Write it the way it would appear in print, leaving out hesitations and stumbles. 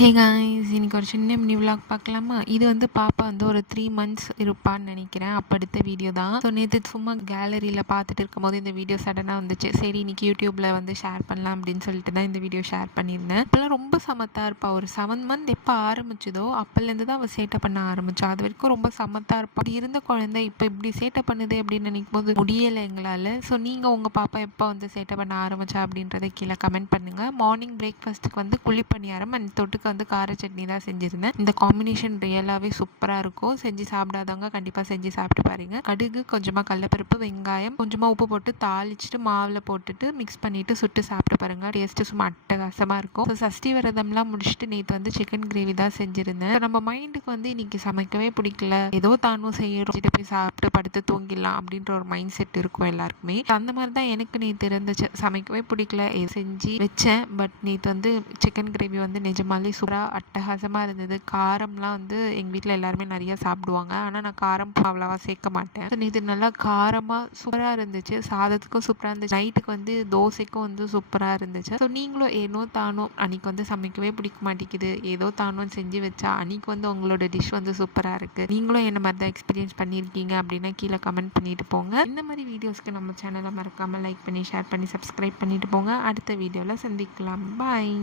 Hey guys, இன்னைக்கு ஒரு சின்ன மினி விலாக் பார்க்கலாமா? இது வந்து பாப்பா வந்து ஒரு 3 மந்த்ஸ் இருப்பான்னு நினைக்கிறேன். அப்போ எடுத்த வீடியோ தான். ஸோ நேற்று சும்மா கேலரியில் பார்த்துட்டு இருக்கும்போது இந்த வீடியோ சடனாக வந்துச்சு. சரி இன்னைக்கு யூடியூப்பில் வந்து ஷேர் பண்ணலாம் அப்படின்னு சொல்லிட்டு தான் இந்த வீடியோ ஷேர் பண்ணியிருந்தேன். இப்போலாம் ரொம்ப சமத்தாக இருப்பா. ஒரு 7 மந்த் எப்போ ஆரம்பிச்சதோ அப்போலேருந்து தான் அவள் சேட்டை பண்ண ஆரம்பிச்சா. அது வரைக்கும் ரொம்ப சமத்தாக இருப்பா. அப்படி இருந்த குழந்தை இப்போ இப்படி சேட்டை பண்ணுது அப்படின்னு நினைக்கும் போது முடியலை எங்களால். ஸோ நீங்கள் உங்கள் பாப்பா எப்போ வந்து சேட்டை பண்ண ஆரம்பிச்சா அப்படின்றத கீழே கமெண்ட் பண்ணுங்கள். மார்னிங் பிரேக்ஃபாஸ்ட்டுக்கு வந்து குழிப்பணியாரம் அண்ட் தொட்டுக்கு வந்து கார சட்னி தான் செஞ்சுருந்தேன். இந்த காம்பினேஷன் ரியலாகவே சூப்பராக இருக்கும். செஞ்சு சாப்பிடாதவங்க கண்டிப்பாக செஞ்சு சாப்பிட்டு பாருங்க. கடுகு, கொஞ்சமாக கடலப்பருப்பு, வெங்காயம், கொஞ்சமாக உப்பு போட்டு தாளிச்சிட்டு மாவில் போட்டுட்டு மிக்ஸ் பண்ணிட்டு சுட்டு சாப்பிட்டு பாருங்க. டேஸ்ட்டு சும்மா அட்டகாசமாக இருக்கும். ஸோ சஷ்டி விரதம்லாம் முடிச்சுட்டு நேற்று வந்து சிக்கன் கிரேவி தான் செஞ்சுருந்தேன். நம்ம மைண்டுக்கு வந்து இன்னைக்கு சமைக்கவே பிடிக்கல, ஏதோ தானும் செய்யறோம், போய் சாப்பிட்டு படுத்து தூங்கிடலாம் அப்படின்ற ஒரு மைண்ட் செட் இருக்கும் எல்லாருக்குமே. அந்த மாதிரி தான் எனக்கு நேற்று இருந்துச்சு. சமைக்கவே பிடிக்கல, செஞ்சு வச்சேன். பட் நேற்று வந்து சிக்கன் கிரேவி வந்து நிஜமாலே சூப்பராக அட்டகாசமாக இருந்தது. காரம்லாம் வந்து எங்கள் வீட்டில் எல்லாருமே நிறைய சாப்பிடுவாங்க. ஆனால் நான் காரம் அவ்வளோவா சேர்க்க மாட்டேன். ஸோ இது நல்லா காரமாக சூப்பராக இருந்துச்சு. சாதத்துக்கும் சூப்பராக இருந்துச்சு. நைட்டுக்கு வந்து தோசைக்கும் வந்து சூப்பராக இருந்துச்சு. ஸோ நீங்களும் ஏனோ தானோ அன்றைக்கி வந்து சமைக்கவே பிடிக்க மாட்டேங்குது, ஏதோ தானோன்னு செஞ்சு வச்சா அன்றைக்கி வந்து உங்களோட டிஷ் வந்து சூப்பராக இருக்குது. நீங்களும் என்ன மாதிரி தான் எக்ஸ்பீரியன்ஸ் பண்ணியிருக்கீங்க அப்படின்னா கீழே கமெண்ட் பண்ணிட்டு போங்க. இந்த மாதிரி வீடியோஸ்க்கு நம்ம சேனலை மறக்காமல் லைக் பண்ணி ஷேர் பண்ணி சப்ஸ்கிரைப் பண்ணிட்டு போங்க. அடுத்த வீடியோவில் சந்திக்கலாம். பாய்.